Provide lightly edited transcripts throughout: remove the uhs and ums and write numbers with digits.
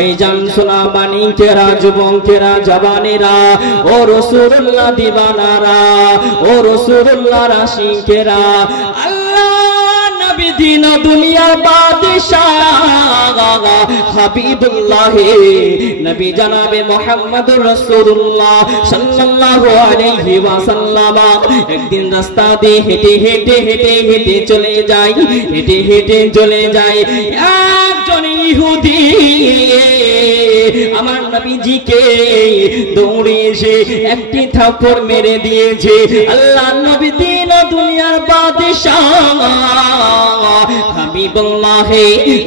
ভাইজান সোনা মানিকেরা, যুবকেরা, জওয়ানেরা, ও রাসূলুল্লাহ দিবানারা, ও রাসূলুল্লাহর আশিকেরা, আল্লাহ নবী দিন দুনিয়ার বাদশাহ হাবিবুল্লাহ নবী জনাবে মুহাম্মদুর রাসূলুল্লাহ সাল্লাল্লাহু আলাইহি ওয়াসাল্লাম একদিন রাস্তা দিয়ে হেঁটে হেঁটে হেঁটে হেঁটে চলে যায়, হেঁটে হেঁটে চলে যায়। একজন ইহুদি আমার নবীজিকে দৌড়ে এসে একটি থাপ্পড় মেরে দিয়েছে। আল্লাহর নবী দিন দুনিয়ার বাদশাহ হাবিবুল্লাহ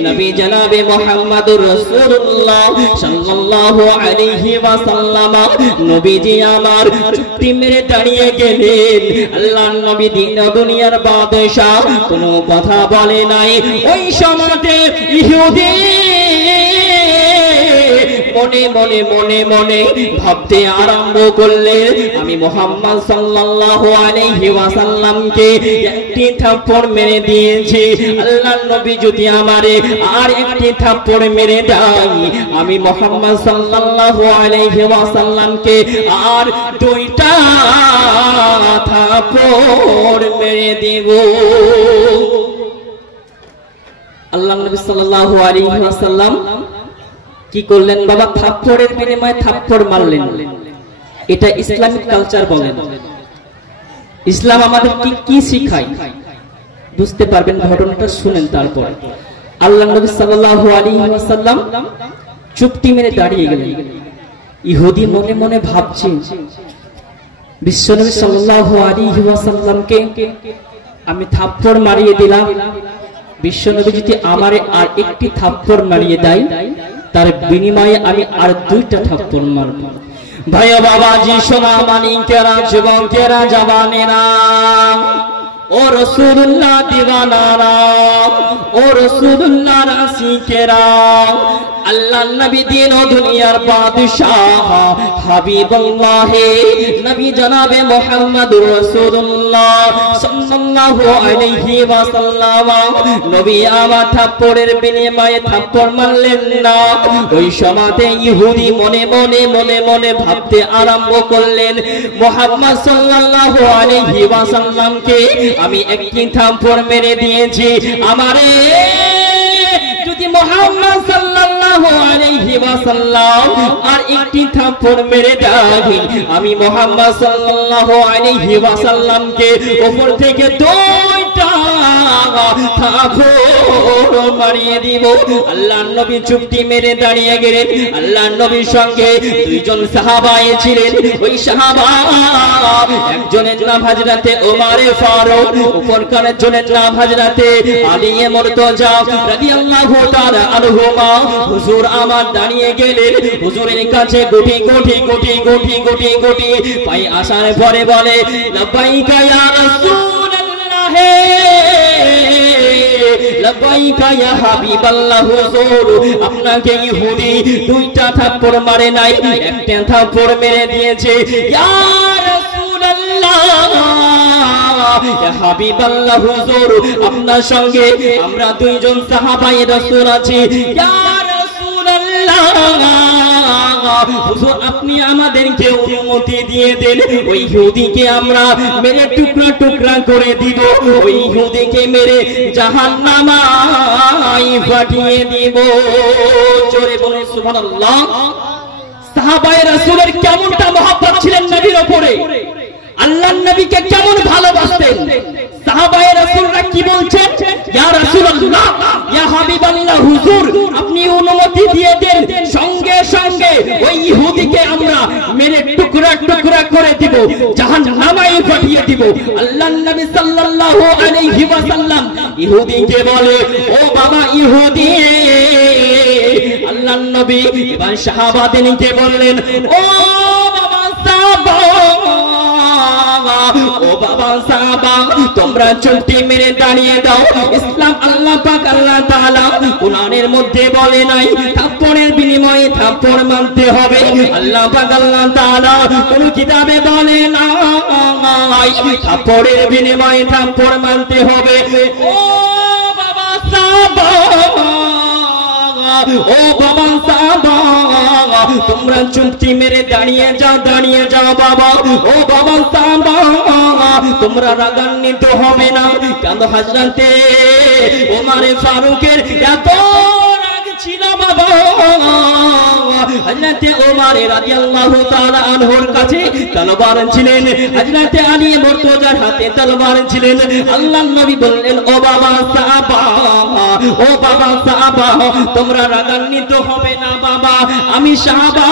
নবী জনাবে মুহাম্মদুর রাসূলুল্লাহ সাল্লাল্লাহু আলাইহি ওয়াসাল্লাম নবীজি আমার চুপটি মেরে দাঁড়িয়ে গেলেন। আল্লাহর নবী দিন দুনিয়ার বাদশাহ কোনো কথা বলে নাই। ওই সময়তে ইহুদি মনে মনে মনে মনে ভাবতে আরম্ভ করলেন, আমি মুহাম্মদ সাল্লাল্লাহু আলাইহি ওয়াসাল্লামকে একটি থাপ্পড় মেরে দিয়েছি, আল্লাহর নবী যদি আমারে আর একটি থাপ্পড় মেরে দেয়, আমি মুহাম্মদ সাল্লাল্লাহু আলাইহি ওয়াসাল্লামকে আর দুইটা থাপ্পড় মেরে দেব। আল্লাহর নবী সাল্লাল্লাহু আলাইহি ওয়াসাল্লাম কি করলেন বাবা? থাপ্পড়ের বিনিময়ে থাপ্পড় মারলেন। এটা ইসলামিক কালচার বলেন। ইসলাম আমাদের কি শিখায় বুঝতে পারবেন, ঘটনাটা শুনেন। তারপর আল্লাহর নবী সাল্লাল্লাহু আলাইহি ওয়াসাল্লাম চুপটি মেরে দাঁড়িয়ে গেলেন। ইহুদি মনে মনে ভাবছে, বিশ্বনবী সাল্লাল্লাহু আলাইহি ওয়াসাল্লামকে আমি থাপ্পড় মারিয়ে দিলাম, বিশ্বনবী যদি আমারে আর একটি থাপ্পড় মারিয়ে দেয় তার বিনিময়ে আমি আর দুইটা থাপ্পড় মারব। ভাই বাবাজি, সোনা মানিকেরা, যুবকেরা, জওয়ানেরা, ও রাসূলুল্লাহ দিওয়ানারা, ও রাসূলুল্লাহর আশিকেরা, আল্লাহর নবী দিন ও দুনিয়ার বাদশাহ হাবিবুল্লাহ নবী জনাবে মুহাম্মদুর রাসূলুল্লাহ সাল্লাল্লাহু আলাইহি ওয়াসাল্লাম নবী আমার থাপ্পড়ের বিনিময়ে থাপ্পড় মারলেন না। ওই সময়তে ইহুদি মনে মনে মনে মনে ভাবতে আরম্ভ করলেন, মুহাম্মদ সাল্লাল্লাহু আলাইহি ওয়াসাল্লামকে আমি একটি থাপ্পড় মেরে দিয়েছি, আমারে যদি মুহাম্মদ সাল্লাল্লাহু আলাইহি ওয়াসাল্লাম আর একটি থাপ্পড় মেরে দেয়, আমি মুহাম্মদ সাল্লাল্লাহু আলাইহি ওয়াসাল্লামকে উপর থেকে দুইটা থাপ্পড় মারিয়ে দিব। আল্লাহর নবী চুপটি মেরে দাঁড়িয়ে গেলেন। আল্লাহর নবীর সঙ্গে দুইজন সাহাবা ছিলেন। ওই সাহাবা একজনের নাম হযরতে ওমরে ফারুক, অপরকার জনের নাম হযরতে আলী মুর্তজা রাদিয়াল্লাহু তাআলা আনহুমা। হুজুর আমার দাঁড়িয়ে গেলেন। হুজুরের কাছে গুটি গুটি গুটি গুটি গুটি গুটি পাই আসার পরে বলে, লাব্বাইকা ইয়া রাসূলুল্লাহ, লাব্বাইকা ইয়া হাবিবাল্লাহ। হুজুর আপনাকে ইহুদি দুইটা থাপ্পড় মারে নাই, একটা থাপ্পড় মেরে দিয়েছে। ইয়া রাসূলুল্লাহ, ইয়া হাবিবাল্লাহ, হুজুর আপনার সঙ্গে আমরা দুইজন সাহাবায়ে রাসূল আছি। ইয়া রাসূলুল্লাহ, হুজুর আপনি আমাদেরকে অনুমতি দিয়ে দেন, ওই ইহুদিকে আমরা মেরে টুকরা টুকরা করে দিব, ওই ইহুদিকে মেরে জাহান্নামায় পাঠিয়ে দিব। জোরে বলে সুবহানাল্লাহ। সাহাবায়ে রাসূলের কেমনটা মহব্বত ছিলেন নবীর উপরে, আল্লাহর নবীকে কেমন ভালোবাসতেন। সাহাবায়ে রাসূলরা কি বলছেন, ইয়া রাসূলুল্লাহ, ইয়া হাবিবাল্লাহ, হুজুর আপনি অনুমতি দিয়ে দেন, সঙ্গে সঙ্গে ওই ইহুদিকে আমরা মেরে টুকরা টুকরা করে দিব, জাহান্নামে পাঠিয়ে দিব। আল্লাহর নবী সাল্লাল্লাহু আলাইহি ওয়াসাল্লাম ইহুদিকে বলে, ও বাবা ইহুদি। আল্লাহর নবী এবার সাহাবাদেরকে বললেন, ও বাবা সাহাবা, ও বাবা সাহাবা, তোমরা চুপটি মেরে দাঁড়িয়ে দাও। ইসলাম আল্লাহ পাক আল্লাহ তাআলা কুরআনের মধ্যে বলে নাই থাপ্পড়ের বিনিময়ে থাপ্পড় মানতে হবে। আল্লাহ পাক আল্লাহ তাআলা কোন কিতাবে বলে না থাপ্পড়ের বিনিময়ে থাপ্পড় মানতে হবে। ও বাবা সাহাবা, ও বাবা সাহাবা, তোমরা চুক্তি মেরে দাঁড়িয়ে যাও বাবা। ও বাবা সাহাবা, তোমরা রাগান্বিত হবে না। কেন হযরতে ওমর ফারুকের এত রাগ ছিল বাবা? হযরতে ওমর রাদিয়াল্লাহু তাআলা আনহুর কাছে তলোয়ার ছিলেন, হযরতে আলী মুর্তজার হাতে তলোয়ার ছিলেন। আল্লাহর নবী বললেন, ও বাবা সাহাবা, তোমরা রাগান্বিত হবে না বাবা। আমি সাহাবা,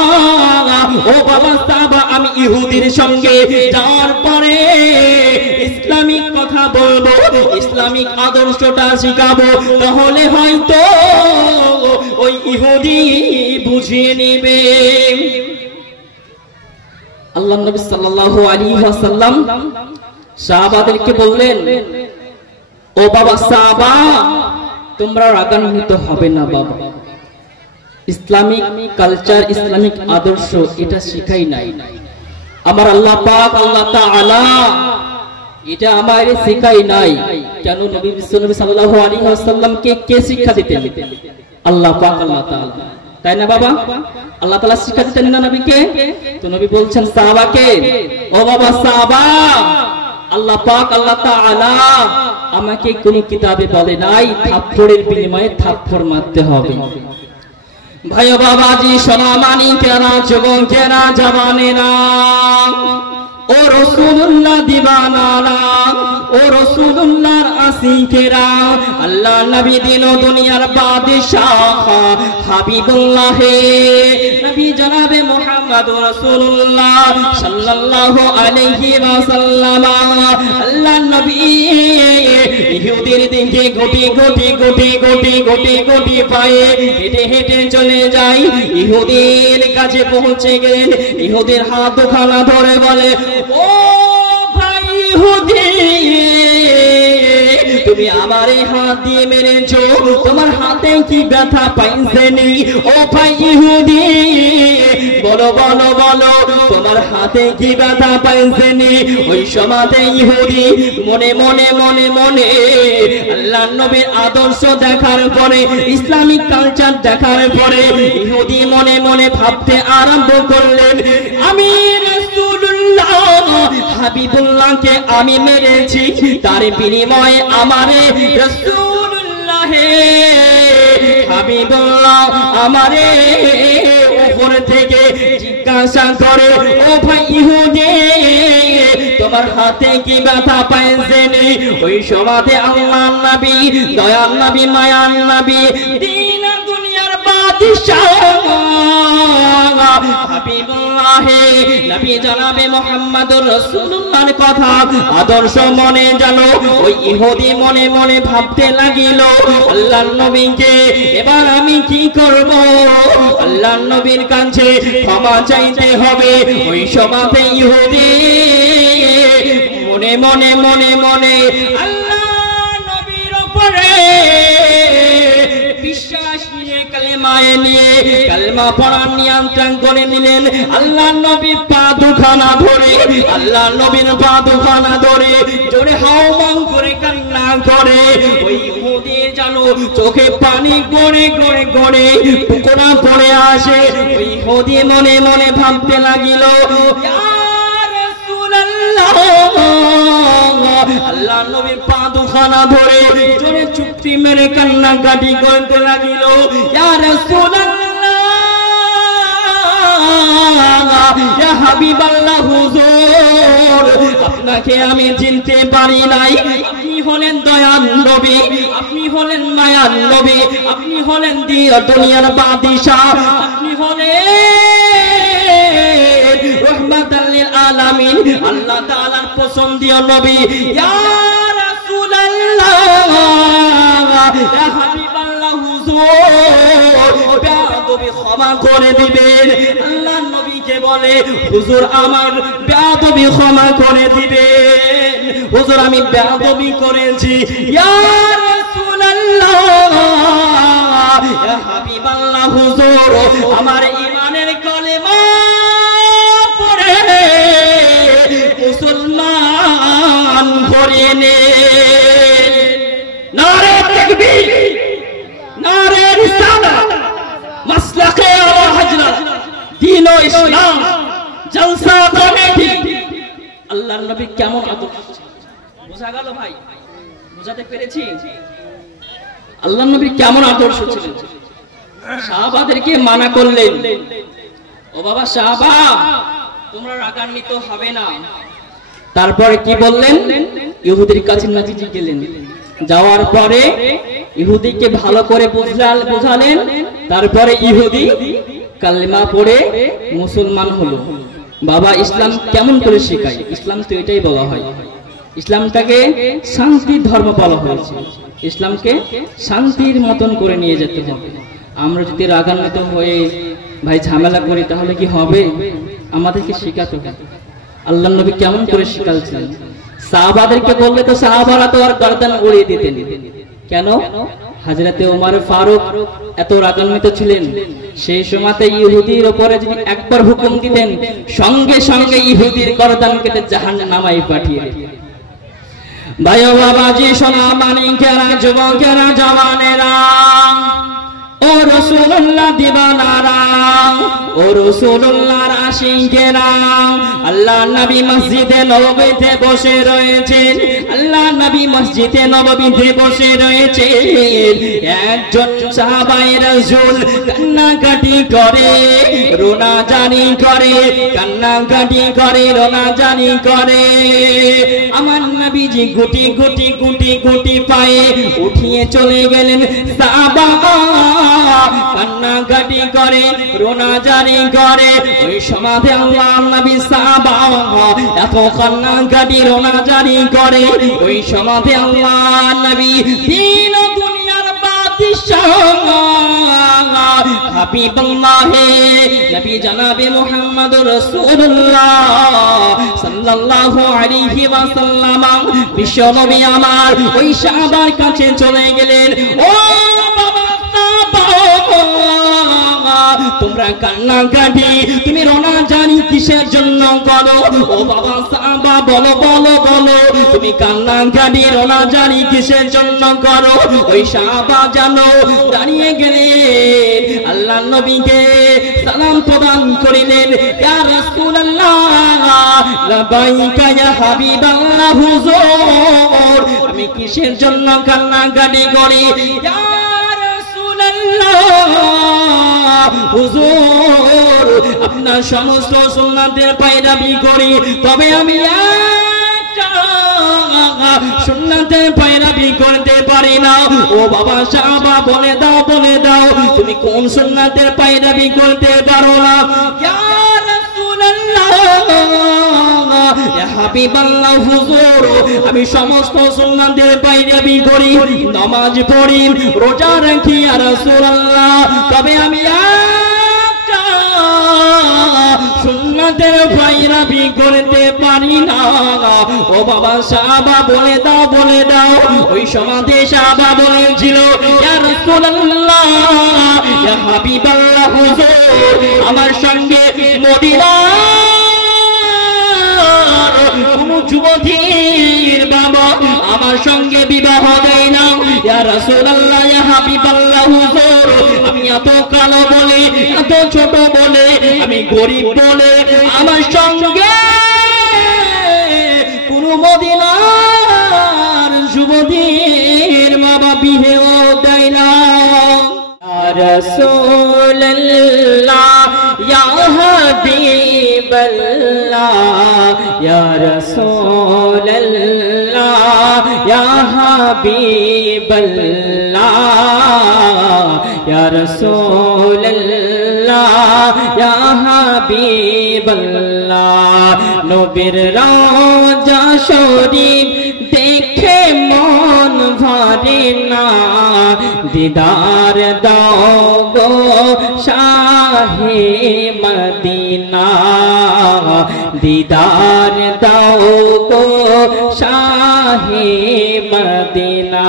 ও বাবা সাহাবা, আমি ইহুদির সঙ্গে যাওয়ার পরে ইসলামিক কথা বলবো, ইসলামিক আদর্শটা শিখাবো, তাহলে হয়তো ওই ইহুদি বুঝিয়ে নেবে। আল্লাহর নবী সাল্লাল্লাহু আলাইহি ওয়াসাল্লাম সাহাবাদেরকে বললেন, ও বাবা সাহাবা, তোমরা রাগান্বিত হবে না বাবা। ইসলামিক কালচার, ইসলামিক আদর্শ এটা শিখাই নাই আমার আল্লাহ পাক, আল্লাহ তাআলা এটা আমারে শিখাই নাই। কেন? নবী বিশ্বনবী সাল্লাল্লাহু আলাইহি ওয়াসাল্লামকে কে শিক্ষা দিতেন? আল্লাহ পাক, আল্লাহ তাআলা, তাই না বাবা? আল্লাহ তাআলা শিক্ষা দিতেন না নবীকে? তো নবী বলছেন সাহাবাকে, ও বাবা সাহাবা, আল্লাহ পাক, আল্লাহ তাআলা আমাকে কোন কিতাবে বলে নাই থাপ্পড়ের বিনিময়ে থাপ্পড় মারতে হবে। ভাই বাবাজি, সোনামানি কেরা, যুবকেরা, জওয়ানেরা, ও রাসূলুল্লাহ দিওয়ানারা, ও রাসূলুল্লাহর আশিকেরা, আল্লাহ নবী দিন ও দুনিয়ার বাদশাহ হাবিবুল্লাহ নবী জনাবে মুহাম্মদ রাসূলুল্লাহ সাল্লাল্লাহু আলাইহি ওয়াসাল্লাম, আল্লাহ নবী ইহুদির দিকে গুটি পায়ে হেঁটে হেঁটে চলে যায়। ইহুদির কাছে পৌঁছে গেলেন, ইহুদির হাত খানা ধরে বলে, ও ভাই ইহুদি, তুমি আমারে হাত দিয়ে মেরেছো, তোমার হাতে কি ব্যথা পাইছেনি? ও ভাই ইহুদি, বলো বলো বলো, তোমার হাতে কি ব্যথা পাইছেনি? ওই সমাজে ইহুদি মনে মনে আল্লাহর নবীর আদর্শ দেখার পরে, ইসলামিক কালচার দেখার পরে ইহুদি মনে মনে ভাবতে আরম্ভ করলেন, আমি রাসূলুল্লাহ হাবিবুল্লাহকে আমি মেরেছি, তার বিনিময়ে আমারে রাসূলুল্লাহ হাবিবুল্লাহ আমারে উপর থেকে জিজ্ঞাসা করে, ও ভাই ইহুদি, তোমার হাতে কি ব্যথা পাইছেনি? ওই সমাজে আল্লাহর নবী, দয়ার নবী, মায়ার নবী, দিন দুনিয়ার বাদশাহ হাবিবুল্লাহ নবী জনাবে মুহাম্মদুর রাসূলুল্লাহর কথা আদর্শ মনে জানো ওই ইহুদি মনে মনে ভাবতে লাগিল, আল্লাহর নবীকে এবার আমি কি করব? আল্লাহর নবীর কাছে ক্ষমা চাইতে হবে। ওই সমাজে ইহুদি মনে মনে আল্লাহ নবীর উপরে বিশ্বাস নিয়ে কালেমায়ে নিয়ে কালেমা পড়ার নিয়ন্ত্রণ করে নিলেন। আল্লাহর নবী পা দুখানা ধরে, আল্লাহর নবীর পা দুখানা ধরে জোরে হাওমাও করে কান্না করে। ওই ইহুদির জানো চোখে পানি গড়ে গড়ে গড়ে টুকরা পড়ে আসে। ওই ইহুদি মনে মনে ভাবতে লাগিল, আল্লাহর নবীর পা দুখানা ধরে জোরে চুপটি মেরে কান্নাকাটি করতে লাগিল, ইয়া রাসূলুল্লাহ, ইয়া হাবিবাল্লাহ, হুজুর আপনাকে আমি চিনতে পারি নাই। আপনি হলেন দয়ার নবী, আপনি হলেন মায়ার নবী, আপনি হলেন দুনিয়ার বাদশাহ, আপনি হলেন রাহমাতাল লিল আলামিন, আল্লাহ তাআলার পছন্দীয় নবী। ইয়া রাসূলুল্লাহ, ইয়া হাবিবাল্লাহ, হুজুর বেয়াদবি ক্ষমা করে দিবেন। আল্লাহর নবীকে বলে, হুজুর আমার বেয়াদবি ক্ষমা করে দিবেন, হুজুর আমি বেয়াদবি করেছি। ইয়া রাসূলুল্লাহ, ইয়া হাবিবাল্লাহ, হুজুর আমার ঈমানের কলেমা পড়ে মুসলমান করে নে। নারে তাকবীর, নারে রিসালাত, মাসলাকে আলা হযরত, দ্বীন ইসলাম জলসা কমিটি আল্লাহর নবী কেমন আদর্শ বোঝা গেল ভাই বোঝাতে পেরেছি আল্লাহর নবী কেমন আদর্শ ছিলেন সাহাবাদেরকে মানা করলেন ও বাবা সাহাবা তোমরা রাগান্বিত হবে না তারপরে কি বললেন ইহুদির কাছে নবীজি গেলেন যাওয়ার পরে ইহুদিকে ভালো করে বুঝালেন তারপরে ইহুদি কালেমা পড়ে মুসলমান হলো বাবা ইসলাম কেমন করে শেখায় ইসলাম তো এটাই বলা হয় ইসলামটাকে শান্তির ধর্ম বলা হয়েছে ইসলামকে শান্তির মতন করে নিয়ে যেতে হবে আমরা যদি রাগান্বিত হয়ে ভাই ঝামেলা করি তাহলে কি হবে আমাদেরকে শেখাতে হবে আল্লাহর নবী কেমন করে শেখাচ্ছেন সাহাবাদেরকে বললে তো সাহাবারা তো আর গর্দান উড়িয়ে দিতেন কেন হযরতে ওমর ফারুক এত রাগান্বিত ছিলেন সেই সময়তে ইহুদির উপরে যদি একবার হুকুম দিতেন সঙ্গে সঙ্গে ইহুদির গর্দান কেটে জাহান্নামে পাঠিয়ে দিতেন ভাই ও বাবাজি সোনা মানিকেরা যুবকেরা জওয়ানেরা ও রাসূলুল্লাহ দিবানারা ও রাসূলুল্লাহর আশিকেরা আল্লাহ নবী মসজিদে নববীতে বসে রয়েছেন আল্লাহ নবী মসজিদে নববীতে বসে রয়েছেন একজন সাহাবায়ে রাসূল কান্নাকাটি করে রোনাজানি করে কান্নাকাটি করে রোনাজানি করে আমার নবীজি গুটি গুটি গুটি গুটি পায়ে উঠিয়ে চলে গেলেন সাহাবা কান্নাকাটি করে রোনাজানি করে ওই সমাধে আল্লাহ নবী সাহাবা এত কান্নাকাটি রোনাজানি করে ওই সমাধে আল্লাহ নবী দিন দুনিয়ার বাদশাহ হাবিবুল্লাহ নবী জনাবে মুহাম্মদুর রাসূলুল্লাহ সাল্লাল্লাহু আলাইহি ওয়াসাল্লাম বিশ্ব নবী আমার ওই সাহাবার কাছে চলে গেলেন ও তোমরা কান্নাকাটি তুমি রোনাজানি কিসের জন্য করো ও বাবা সাহাবা বলো বলো বলো তুমি কান্নাকাটি রোনাজানি কিসের জন্য করো ওই সাহাবা জানো দাঁড়িয়ে গেলেন আল্লাহর নবীকে সালাম প্রদান করিলেন ইয়া রাসূলুল্লাহ লাবাইকা ইয়া হাবিবাল্লাহ হুজুর আমি কিসের জন্য কান্নাকাটি করি ইয়া হুজুর আপনার সমস্ত সুন্নাতের পায়রাবি করি তবে আমি সুন্নাতের পায়রাবি করতে পারি না ও বাবা সাহাবা বলে দাও তুমি কোন সুন্নাতের পায়রাবি করতে পারো না ইয়া রাসূলুল্লাহ ইয়া হাবিবাল্লাহ হুজুর আমি সমস্ত সুন্নাতের পায়রাবি করি নামাজ পড়ি রোজা রাখি ইয়া রাসূলুল্লাহ তবে আমি সুন্নাতের পায়রাবি করতে পারি না ও বাবা সাহাবা বলে দাও ওই সমাধে সাহাবা বলেছিল ইয়া রাসূলুল্লাহ ইয়া হাবিবাল্লাহ হুজুর আমার সঙ্গে মদিনার কোন যুবতীর বাবা আমার সঙ্গে বিবাহ দেয় না ইয়া রাসূলুল্লাহ ইয়া হাবিবাল্লাহ হুজুর আমি এত কালো বলে এত ছোট বলে আমি গরিব বলে আমার সঙ্গে কোন মদিনার যুবতীর বাবা বিবাহ দেয় না রাসূলুল্লাহ ইয়া হাবিবাল্লাহ ইয়া রাসূলুল্লাহ ইয়া হাবিবাল্লাহ ইয়া রাসূলুল্লাহ ইয়া হাবিবাল্লাহ নবীর রওজা শরীফ দেখে মন ভরে না দিদার দাও গো শাহে মদিনা দিদার দাও গো শাহে মদিনা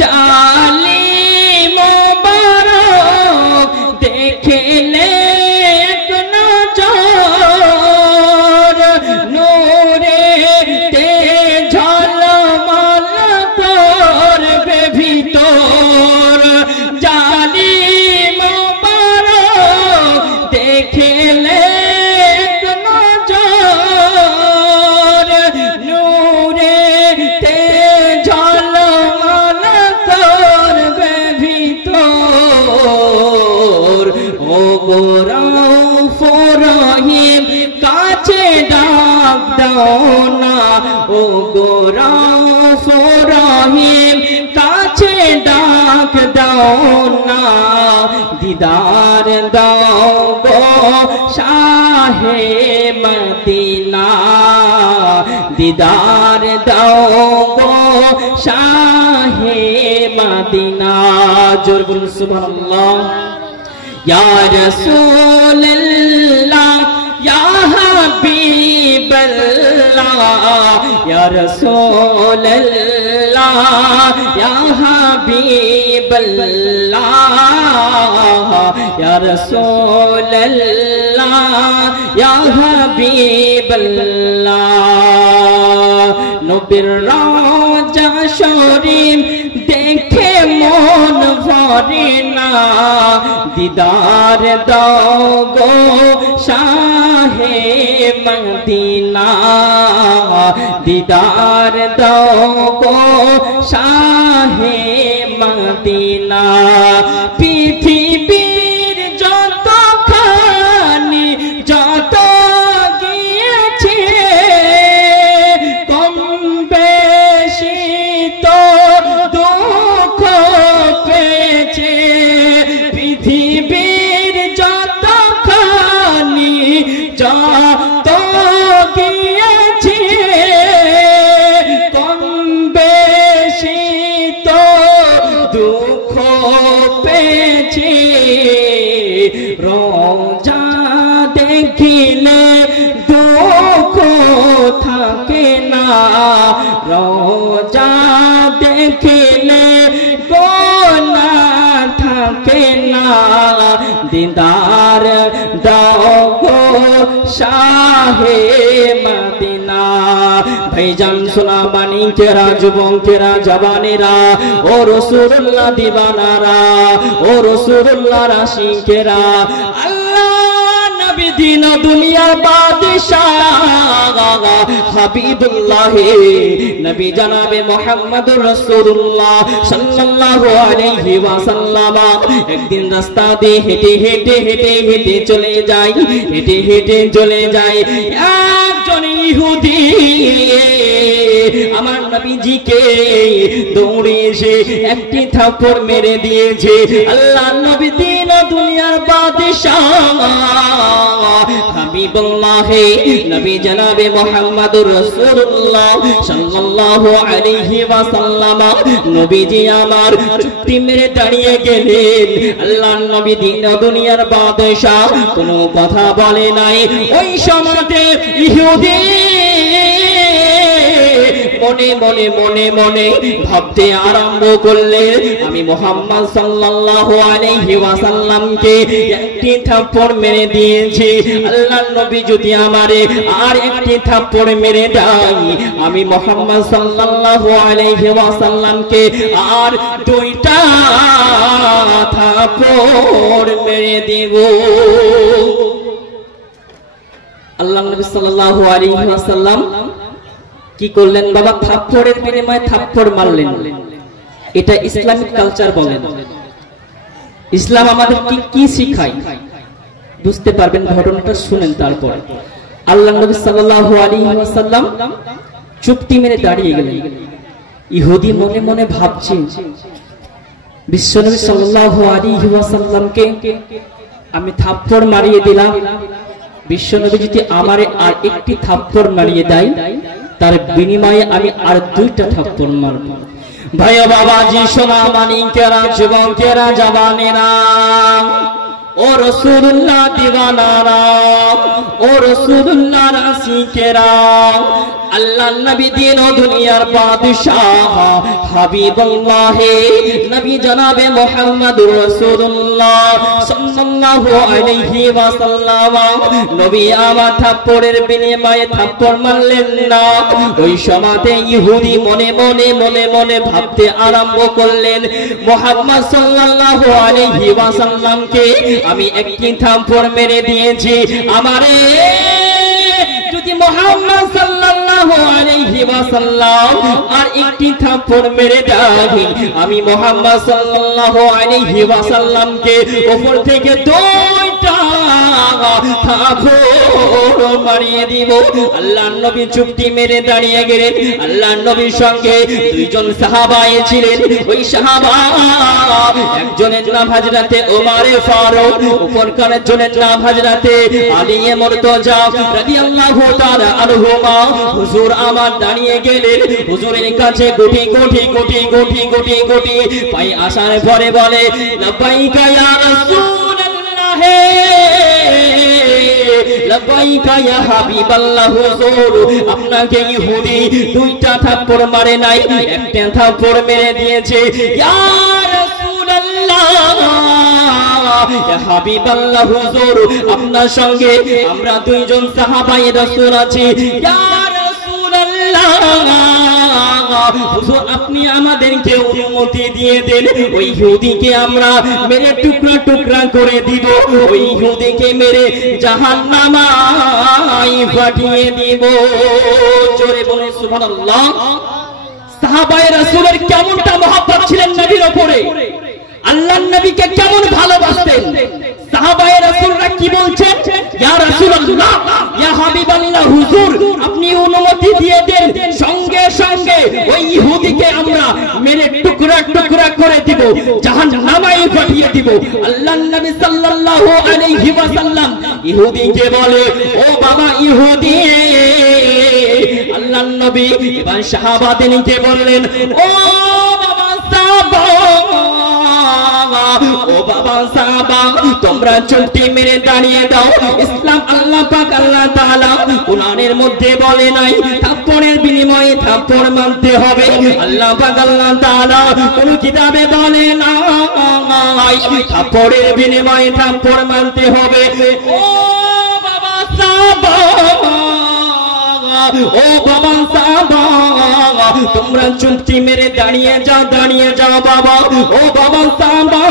জালি মোবারক দেখলে এক নজর নূরে তে ঝলমল করবে ভিতর জালি মোবারক দেখলে নজর নূরে তে ঝলমল করবে ভিতর ও গো রউফুর রহিম কাছে ডাক দাও না ও গো রউফুর রহিম কাছে ডাক দাও না দিদার দাও গো শাহে মদিনা দিদার দাও গো শাহে মদিনা জোর বলুন সুবহানাল্লাহ ইয়া রাসূলুল্লাহ ইয়া হাবিবাল্লাহ ইয়া রাসূলুল্লাহ ইয়া হাবিবাল্লাহ ইয়া রাসূলুল্লাহ ইয়া হাবিবাল্লাহ নবীর রওজা শরীফ দেখে মন ভরে না দিদার দাও গো শাহে মদিনা দিদার দাও গো শাহে মদিনা পৃথিবীর যতখানি যত গিয়েছে কম বেশি তো দুঃখ পেয়েছে পৃথিবীর যতখানি যত গিয়েছে কম বেশি তো দুঃখ পেয়েছে রোজা দেখিলে দুঃখ থাকে না রোজা দেখিলে গোনা থাকে না দিদার দাও গো শাহে মদিনা ভাইজান সোনা বাণীকেরা যুবকেরা জওয়ানেরা ও রাসূলুল্লাহ দিবানারা ও রাসূলুল্লাহ আশিকেরা আল্লাহ নবী দিন দুনিয়ার বাদশাহ হাবিবুল্লাহ নবী জনাবে মুহাম্মদুর রাসূলুল্লাহ সাল্লাল্লাহু আলাইহি ওয়াসাল্লাম একদিন রাস্তা দিয়ে হেঁটে হেঁটে হেঁটে হেঁটে চলে যায় হেঁটে হেঁটে চলে যায় একজন ইহুদি আমার নবীজিকে দৌড়ে এসে একটি থাপ্পড় মেরে দিয়েছে আল্লাহর নবী দিন দুনিয়ার বাদশাহ হাবিবুল্লাহ নবী জনাবে মুহাম্মদুর রাসূলুল্লাহ সাল্লাল্লাহু আলাইহি ওয়াসাল্লাম নবীজি আমার চুপটি মেরে দাঁড়িয়ে গেলেন আল্লাহর নবী দিন দুনিয়ার বাদশাহ কোনো কথা বলে নাই ওই সময়তে ইহুদি মনে মনে মনে মনে ভাবতে আরম্ভ করলেন আমি মুহাম্মদ সাল্লাল্লাহু আলাইহি ওয়াসাল্লামকে একটি থাপ্পড় মেরে দিয়েছি আল্লাহর নবী যদি আমারে আর একটি থাপ্পড় মেরে দেয় আমি মুহাম্মদ সাল্লাল্লাহু আলাইহি ওয়াসাল্লামকে আর দুইটা থাপ্পড় মেরে দেব আল্লাহর নবী সাল্লাল্লাহু আলাইহি ওয়াসাল্লাম কি করলেন বাবা থাপ্পড়ের বিনিময়ে থাপ্পড় মারলেন এটা ইসলামিক কালচার বলেন ইসলাম আমাদের কি শিখায় বুঝতে পারবেন ঘটনাটা শুনেন তারপর আল্লাহর নবী সাল্লাল্লাহু আলাইহি ওয়াসাল্লাম চুপটি মেরে দাঁড়িয়ে গেলেন ইহুদি মনে মনে ভাবছে বিশ্বনবী সাল্লাল্লাহু আলাইহি ওয়াসাল্লামকে আমি থাপ্পড় মারিয়ে দিলাম বিশ্বনবী যদি আমারে আর একটি থাপ্পড় মারিয়ে দেয় তার বিনিময়ে আমি আর দুইটা থাপ্পড় মারব ভাই বাবাজি সোনা মানিকেরা যুবকেরা জওয়ানেরা ও রাসূলুল্লাহ দিওয়ানারা ও রাসূলুল্লাহ আশিকেরা আল্লাহ নবী দিন ও দুনিয়ার বাদশাহ হাবিবুল্লাহ নবী জনাবে মুহাম্মদুর রাসূলুল্লাহ সাল্লাল্লাহু আলাইহি ওয়াসাল্লাম নবী আমার থাপ্পড়ের বিনিময়ে থাপ্পড় মারলেন না। ওই সময়তে ইহুদি মনে মনে মনে মনে ভাবতে আরম্ভ করলেন, মুহাম্মদ সাল্লাল্লাহু আলাইহি ওয়াসাল্লামকে আমি একটি থাপ্পড় মেরে দিয়েছি, আমারে যদি মুহাম্মদ সাল্লাল্লাহু আলাইহি ওয়াসাল্লাম আর একটি থাপ্পড় মেরে দেয়, আমি মুহাম্মদ সাল্লাল্লাহু আলাইহি ওয়াসাল্লামকে উপর থেকে দুইটা থাপ্পড় মারিয়ে দিব। আল্লাহর নবী চুপটি মেরে দাঁড়িয়ে গেলেন। আল্লাহর নবীর সঙ্গে দুইজন সাহাবা ছিলেন। ওই সাহাবা একজনের নাম হযরতে ওমরে ফারুক, অপরকার জনের নাম হযরতে আলী মুর্তজা রাদিয়াল্লাহু তাআলা আনহুমা। হুজুর আমার দাঁড়িয়ে গেলেন, হুজুরের কাছে গুটি গুটি গুটি গুটি গুটি গুটি পাই আসার পরে বলে, লাব্বাইকা ইয়া রাসূলুল্লাহ, লাব্বাইকা ইয়া হাবিবাল্লাহ। হুজুর আপনাকে ইহুদি দুইটা থাপ্পড় মারে নাই, একটা থাপ্পড় মেরে দিয়েছে। ইয়া রাসূলুল্লাহ, ইয়া হাবিবাল্লাহ, হুজুর আপনার সঙ্গে আমরা দুইজন সাহাবায়ে রাসূল আছি। ইয়া রাসূলুল্লাহ, হুজুর আপনি আমাদেরকে অনুমতি দিয়ে দেন, ওই ইহুদিকে আমরা মেরে টুকরা টুকরা করে দিব, ওই ইহুদিকে মেরে জাহান্নামায় পাঠিয়ে দিব। জোরে বলে সুবহানাল্লাহ। সাহাবায়ে রাসূলের কেমনটা মহব্বত ছিলেন নবীর উপরে, আল্লাহর নবীকে কেমন ভালোবাসতেন। সাহাবায়ে রাসূলরা কি বলছেন, ইয়া রাসূলুল্লাহ, ইয়া হাবিবাল্লাহ, হুজুর আপনি অনুমতি দিয়ে দেন, সঙ্গে সঙ্গে ওই ইহুদিকে আমরা মেরে টুকরা টুকরা করে দিব, জাহান্নামায় পাঠিয়ে দিব। আল্লাহর নবী সাল্লাল্লাহু আলাইহি ওয়াসাল্লাম ইহুদিকে বলে, ও বাবা ইহুদি। আল্লাহর নবী এবার সাহাবাদেরকে বললেন, ও বাবা সাহাবা, ও বাবা সাহাবা, তোমরা চুপটি মেরে দাঁড়িয়ে দাও। ইসলাম আল্লাহ পাক আল্লাহ তাআলা কোরআনের মধ্যে বলে নাই থাপ্পড়ের বিনিময়ে থাপ্পড় মানতে হবে। আল্লাহ পাক আল্লাহ তাআলা কোন কিতাবে বলে না থাপ্পড়ের বিনিময়ে থাপ্পড় মানতে হবে। ও বাবা সাহাবা, ও বাবা সাহাবা, তোমরা চুপটি মেরে দাঁড়িয়ে যাও, দাঁড়িয়ে যাও বাবা। ও বাবা সাহাবা,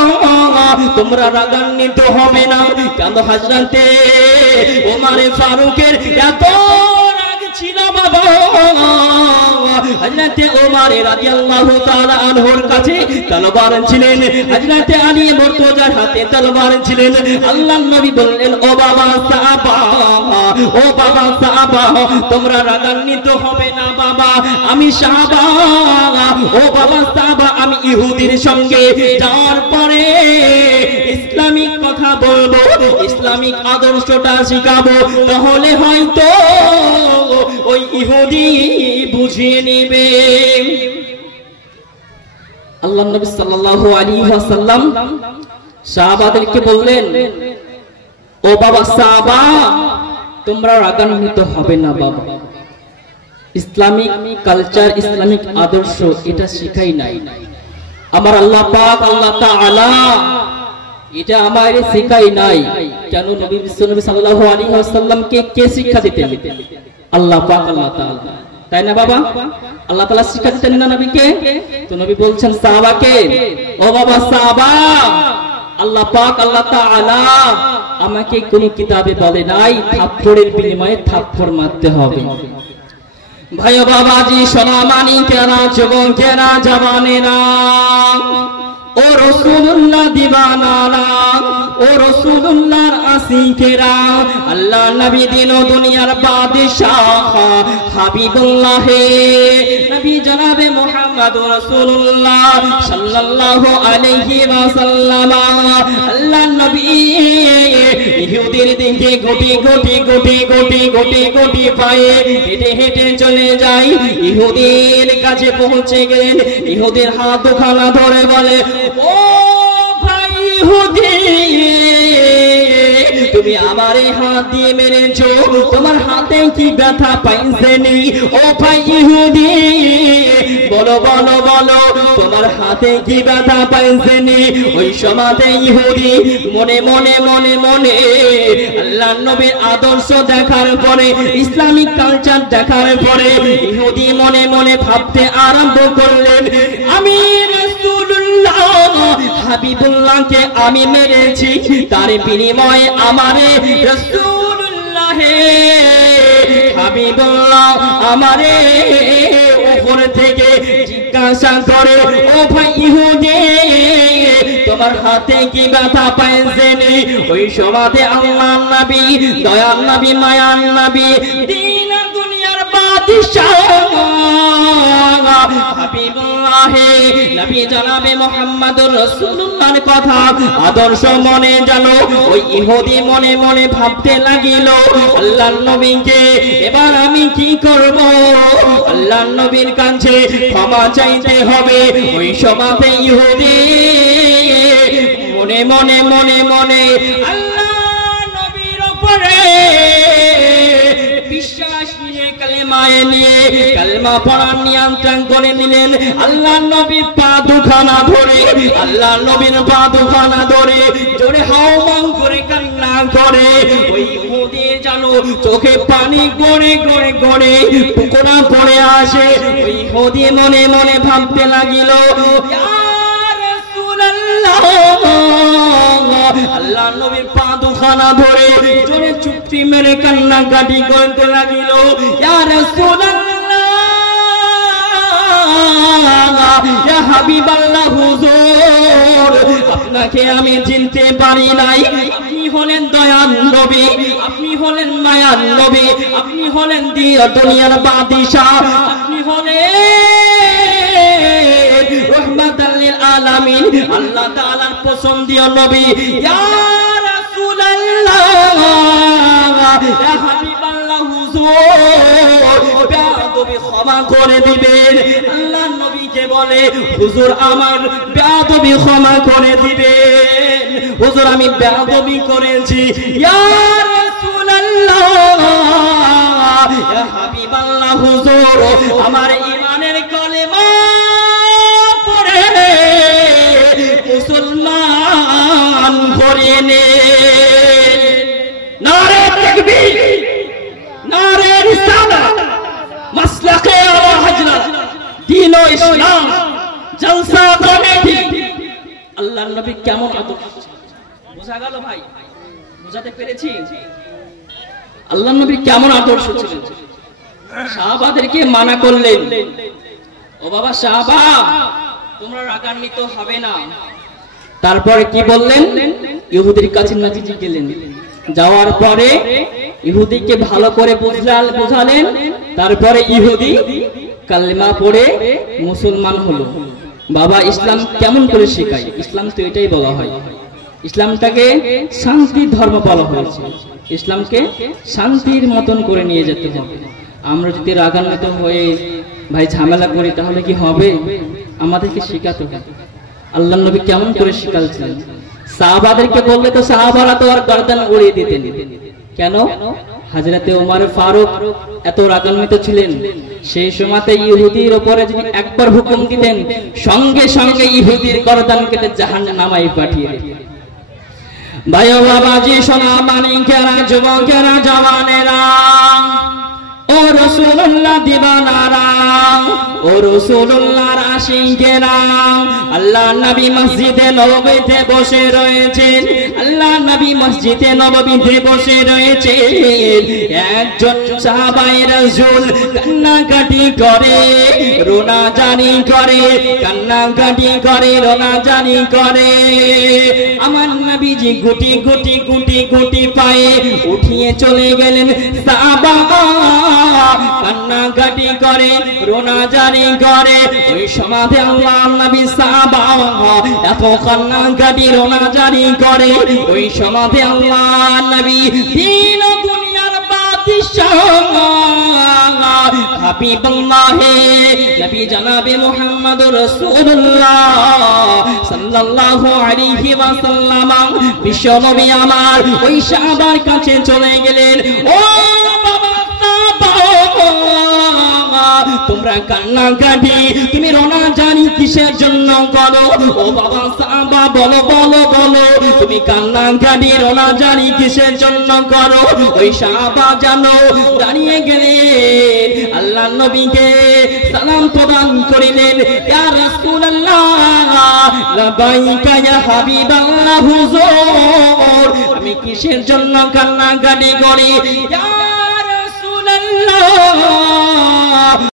তোমরা রাগান্বিত হবে না। কেন হযরতে ওমরে ফারুকের এত রাগ ছিল বাবা। হযরতে ওমর রাদিয়াল্লাহু তাআলা আনহুর কাছে তলোয়ার ছিলেন, হযরতে আলী মুর্তজার হাতে তলোয়ার ছিলেন। আল্লাহর নবী বললেন, ও বাবা সাহাবা, ও বাবা সাহাবা, তোমরা রাগান্বিত হবে না বাবা। আমি সাহাবা, ও বাবা সাহাবা, আমি ইহুদির সঙ্গে যাওয়ার পরে ইসলামিক কথা বলবো, ইসলামিক আদর্শটা শিখাবো, তাহলে হয়তো ওই ইহুদি বুঝিয়ে নেবে। আল্লাহর নবী সাল্লাল্লাহু আলাইহি ওয়াসাল্লাম সাহাবাদেরকে বললেন, ও বাবা সাহাবা, তোমরা রাগান্বিত হবে না বাবা। ইসলামিক কালচার, ইসলামিক আদর্শ এটা শিখাই নাই আমার আল্লাহ পাক আল্লাহ তাআলা, এটা আমারে শিখাই নাই। কেন নবী বিশ্বনবী সাল্লাল্লাহু আলাইহি ওয়াসাল্লামকে কে শিক্ষা দিতেন? আল্লাহ পাক আল্লাহ তাআলা, তাই না বাবা? আল্লাহ তাআলা শিক্ষা দিতেন না নবীকে? তো নবী বলছেন সাহাবাকে, ও বাবা সাহাবা, আল্লাহ পাক আল্লাহ তাআলা আমাকে কোন কিতাবে বলে নাই থাপ্পড়ের বিনিময়ে থাপ্পড় মারতে হবে। ভাই বাবাজি, সোনামানি কেনা, যুবকেরা, জওয়ানেরা, ও রাসূলুল্লাহ দিবানারা, ও রাসূলুল্লাহর আশিকেরা, আল্লাহ নবী দিন ও দুনিয়ার বাদশাহ হাবিবুল্লাহ নবী জনাবে মুহাম্মদ রাসূলুল্লাহ সাল্লাল্লাহু আলাইহি ওয়াসাল্লাম। আল্লাহ নবী ইহুদির দিকে গুটি গুটি গুটি গুটি গুটি গুটি পায়ে হেঁটে হেঁটে চলে যায়। ইহুদির কাছে পৌঁছে গেলেন, ইহুদির হাত খানা ধরে বলে, ও ভাই ইহুদি, তুমি আমারে হাত দিয়ে মেরেছো, তোমার হাতে কি ব্যথা পাইছেনি? ও ভাই ইহুদি বলো বলো বলো, তোমার হাতে কি ব্যথা পাইছেনি? ওই সমাজে ইহুদি মনে মনে মনে মনে আল্লাহর নবীর আদর্শ দেখার পরে, ইসলামিক কালচার দেখার পরে ইহুদি মনে মনে ভাবতে আরম্ভ করলেন, আমি রাসূলুল্লাহ হাবিবুল্লাহকে আমি মেরেছি, তার বিনিময়ে আমারে রাসূলুল্লাহ হাবিবুল্লাহ আমারে উপর থেকে জিজ্ঞাসা করে, ও ভাই ইহুদি তোমার হাতে কি ব্যথা পাইছেনি? ওই সমাজে আল্লাহর নবী, দয়ার নবী, মায়ার নবী, দিন দুনিয়ার বাদশাহ হাবিবুল্লাহ নবী জনাবে মুহাম্মদুর রাসূলুল্লাহর কথা আদর্শ মনে জানো ওই ইহুদি মনে মনে ভাবতে লাগিল, আল্লাহর নবীকে এবার আমি কি করব? আল্লাহর নবীর কাছে ক্ষমা চাইতে হবে। ওই সমাজে ইহুদি মনে মনে মনে মনে আল্লাহর নবীর উপরে বিশ্বাস নিয়ে কালেমায়ে নিয়ে কালেমা পড়ার নিয়ন্ত্রণ করে নিলেন। আল্লাহর নবীর পা দুখানা ধরে, আল্লাহর নবীর পা দুখানা ধরে জোরে হাওমাও করে কান্না করে। ওই ইহুদির জানো চোখে পানি গড়ে গড়ে গড়ে পুকুরা পড়ে আসে। ওই ইহুদি মনে মনে ভাবতে লাগিল, আল্লাহর নবীর পা দুখানা ধরে জোরে চুপটি মেরে কান্নাকাটি করতে লাগিল, ইয়া রাসূলুল্লাহ ইয়া হাবিবাল্লাহ হুজুর আপনাকে আমি চিনতে পারি নাই, আপনি হলেন দয়ার নবী, আপনি হলেন মায়ার নবী, আপনি হলেন দুনিয়ার বাদশাহ, আপনি হলেন রাহমাতাল লিল আলামিন, আল্লাহ তাআলার পছন্দীয় নবী। ইয়া রাসূলুল্লাহ ইয়া হাবিবাল্লাহ হুজুর বেয়াদবি ক্ষমা করে দিবেন। আল্লাহর নবীকে বলে, হুজুর আমার বেয়াদবি ক্ষমা করে দিবেন, হুজুর আমি বেয়াদবি করেছি। ইয়া রাসূলুল্লাহ ইয়া হাবিবাল্লাহ হুজুর আমার ঈমানের কলেমা পড়ে মুসলমান করে নে। নারে তাকবীর, নারে রিসালাত, মাসলাকে আলা হযরত, দ্বীন ও ইসলাম, জলসা কমিটি। আল্লাহর নবী কেমন আদর্শ, বোঝা গেল ভাই? বোঝাতে পেরেছি আল্লাহর নবী কেমন আদর্শ ছিলেন? সাহাবাদেরকে মানা করলেন, ও বাবা সাহাবা তোমরা রাগান্বিত হবে না। তারপরে কি বললেন? ইহুদির কাছে নবীজি গেলেন, যাওয়ার পরে ইহুদিকে ভালো করে বুঝালেন। তারপরে ইহুদি কালেমা পড়ে মুসলমান হলো। বাবা ইসলাম কেমন করে শেখায়? ইসলাম তো এটাই বলা হয়, ইসলামটাকে শান্তির ধর্ম বলা হয়েছে, ইসলামকে শান্তির মতন করে নিয়ে যেতে হবে। আমরা যদি রাগান্বিত হয়ে ভাই ঝামেলা করি তাহলে কি হবে? আমাদেরকে শেখাতে হবে। আল্লাহর নবী কেমন করে শেখাচ্ছেন? সাহাবাদেরকে বললে তো সাহাবারা তো আর গর্দান উড়িয়ে দিতেন। কেন? হযরতে ওমর ফারুক এত রাগান্বিত ছিলেন, সেই সময়তে ইহুদির উপরে যদি একবার হুকুম দিতেন সঙ্গে সঙ্গে ইহুদির গর্দান কেটে জাহান্নামে পাঠিয়ে দিতেন। ভাই ও বাবাজি, সোনা মানিকেরা, যুবকেরা, জওয়ানেরা, ও রাসূলুল্লাহ দিবানারা, ও রাসূলুল্লাহর আশিকেরা, আল্লাহর নবী মসজিদে নববীতে বসে রয়েছেন, আল্লাহর নবী মসজিদে নববীতে বসে রয়েছেন। একজন সাহাবায়ে রাসূল কান্নাকাটি করে, রোনাজানি করে, কান্নাকাটি করে, রোনাজানি করে। আমার নবীজি গুটি গুটি গুটি গুটি পায়ে উঠিয়ে চলে গেলেন। সাহাবা কান্নাকাটি করে, রোনাজানি করে। ওই সমাজে আল্লাহর নবী সাহাবা এত কান্নাকাটি রোনাজানি করে। ওই সমাজে আল্লাহর নবী দিন দুনিয়ার বাদশাহ হাবিবাল্লাহ নবী জনাবে মুহাম্মদুর রাসূলুল্লাহ সাল্লাল্লাহু আলাইহি ওয়াসাল্লাম বিশ্ব নবী আমার ওই সাহাবার কাছে চলে গেলেন। ও তোমরা কান্নাকাটি তুমি রোনা জানি কিসের জন্য করো? ও বাবা সাহাবা বলো বলো বলো তুমি কান্নাকাটি রোনা জানি কিসের জন্য করো? ওই সাহাবা জানো দাঁড়িয়ে গেলেন আল্লাহ নবীকে সালাম প্রদান করিলেন। ইয়া রাসূলুল্লাহ লাবাইকা ইয়া হাবিবাল্লাহ হুজুর আমি কিসের জন্য কান্নাকাটি করি? ইয়া